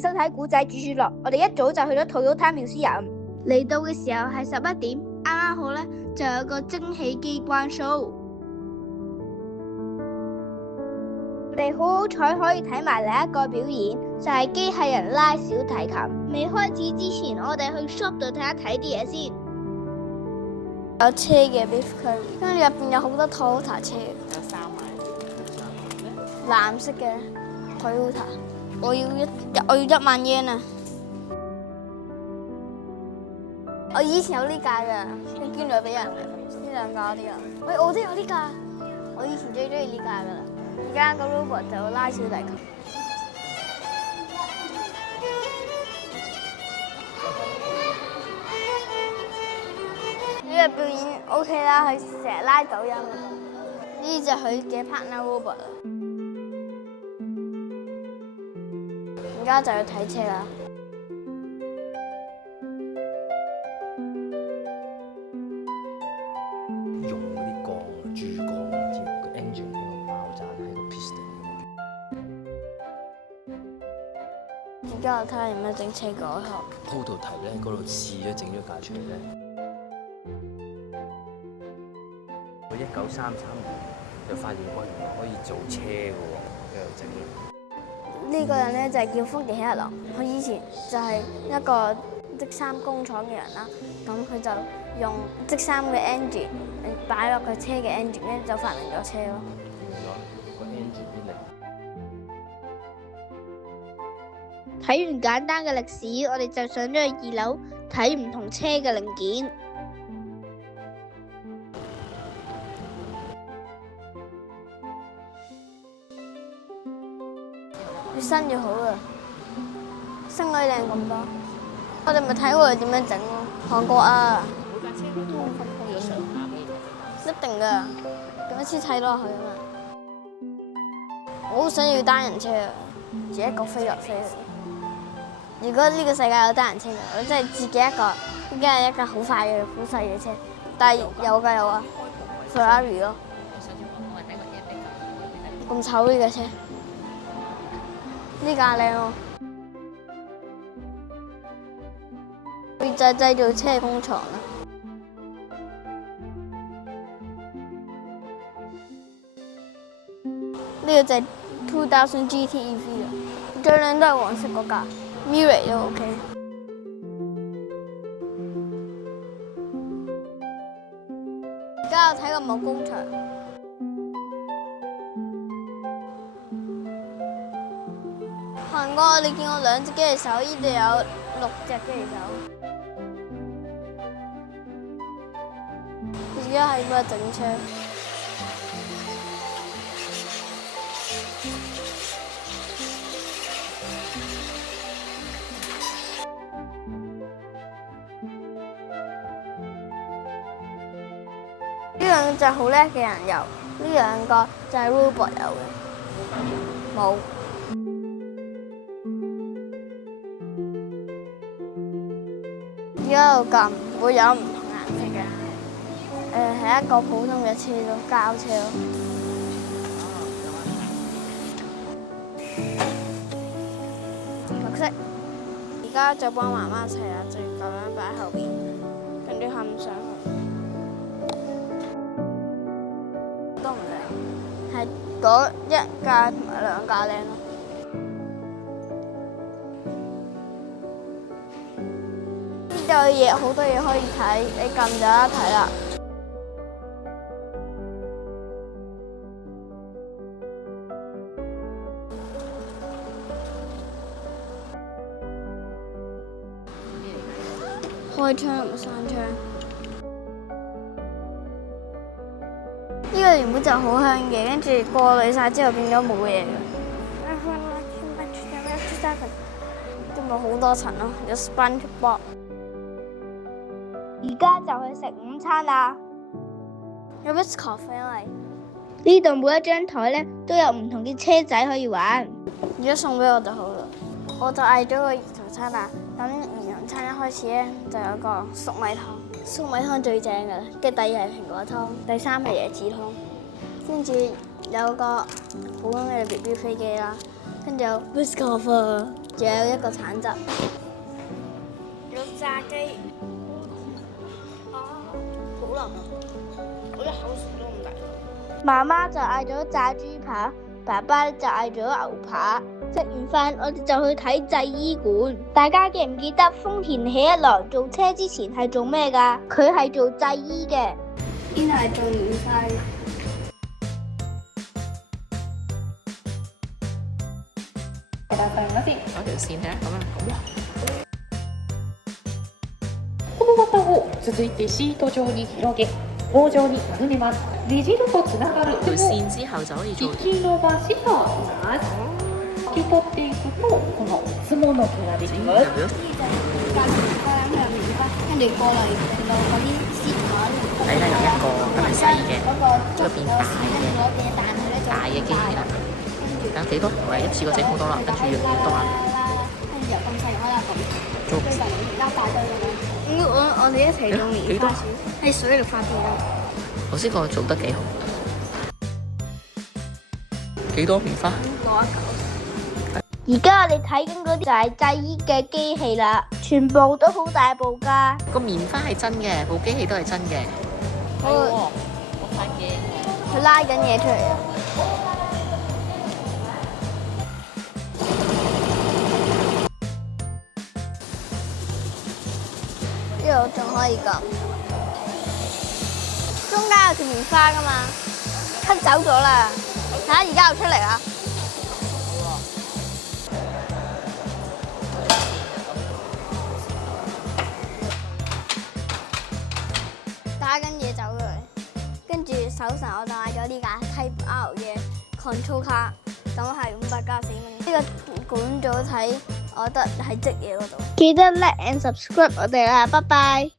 收睇古仔煮煮樂。我哋一早就去咗Toyota Museum，嚟到嘅時候係11點，啱啱好咧就有個蒸汽機關 show。我哋好彩可以睇埋另一個表演，就係機械人拉小提琴。未開始之前，我哋去 shop 度睇啲嘢先。有車嘅 beef curry， 跟住入邊有好多 Toyota 車。有3買，藍色嘅 Toyota， 我要1萬yen啊！我以前有呢架㗎，捐咗俾人嘅。呢兩架我都有。喂，我都有呢架，我以前最中意呢架㗎啦。而家個 robot 就拉小提琴。呢個表演 OK 啦，佢成日拉抖音。呢就佢嘅 partner robot 啦。而家就要睇車啦。用嗰啲鋼、珠鋼之個 engine 喺度爆炸喺個 piston 而家我睇下有咩整車改學。prototype 咧，嗰度試咗整咗架出嚟咧。我1933年就發現，哇，原來可以做車嘅喎，喺度整。呢個人咧就係叫福田一郎，佢以前就係一個織衫工廠嘅人啦。咁佢就用織衫嘅 engine 擺落佢車嘅 engine 咧，就發明咗車咯。原來個 engine 啲力。睇完簡單嘅歷史，我哋就上咗去2樓睇唔同車嘅零件。越新越好啊！升女靚咁多，我哋咪睇過佢點樣整咯。韓國啊，每架車都分開咗上下俾你。一定噶，咁樣先睇落去啊嘛。我好想要單人車啊，自己一個飛入飛去。如果呢個世界有單人車嘅，我真係自己一個，已經係一架好快嘅、好細嘅車。但係有啊 ，Ferrari 咯。咁醜呢架車，呢架靚喎。佢就係製造車嘅工廠啦。呢個就係2000 GT EV 啦，最靚都係黃色嗰架。Mirai 都 OK。而家我睇個木工場，韓國我哋見過2隻機器手，呢度有6隻機器手。而家係咩整車？呢兩隻好叻嘅人游，呢兩個就係 robot 游嘅，冇。而家度撳會有唔同顏色嘅，係一個普通嘅車咯，膠車咯。綠色。而家就幫媽媽一齊啦，就咁樣擺喺後邊，跟住冚上去。都唔靚，係嗰1架同埋2架靚咯。呢度嘅嘢好多嘢可以睇，你撳就有得睇啦。開窗同閂窗。呢個原本就好香嘅，跟住過濾晒之後變咗冇嘢嘅。都冇好多層咯，有 SpongeBob。而家就去食午餐啦。有 Biscoff 因為呢度每一張台咧都有唔同嘅車仔可以玩。如果送俾我就好啦，我就嗌咗個兒童餐啦。咁兒童餐一開始咧就有個粟米湯，粟米湯最正㗎，跟住第2係蘋果湯，第3係椰子湯，跟住有個普通嘅 BB 飛機啦，跟住有 Biscoff。仲有一個橙汁，有炸雞。好腍啊！我一口水都咁大。媽媽就嗌咗炸豬扒，爸爸就嗌咗牛扒。食完飯我哋就去睇製衣館。大家記唔記得豐田喜一郎做車之前係做咩㗎？佢係做製衣嘅。邊係做棉花嘅？攞條線睇下咁樣。この綿を続いてシート狀に広げ、棒状に丸めます。ねじるとつながる條線之後就可以做。引き伸ばしとします。引き取っていくとこのおつもの毛ができます。跟住過嚟到嗰啲絲網。睇啦，有一個咁係細嘅，嗰個變大嘅大嘅機器啦。有幾多？我係一次過整好多啦，跟住要幾多啊？跟住由咁細開啦咁，做堆埋而家大堆咁樣。我哋一齊種棉花樹，喺水度發電啊！頭先個做得幾好。幾多棉花？攞一嚿。而家我哋睇緊嗰啲就係製衣嘅機器啦，全部都好大部㗎。個棉花係真嘅，部機器都係真嘅。我發現佢拉緊嘢出嚟啊！呢度仲可以撳，中間有條棉花㗎嘛，cut走咗啦。睇下而家又出嚟啦。打緊嘢走咗嚟，跟住手上我就買咗呢架 Type R 嘅 Control 卡，咁係594蚊。呢個管組睇，我覺得喺織嘢嗰度。記得 like and subscribe 我哋啦，拜拜。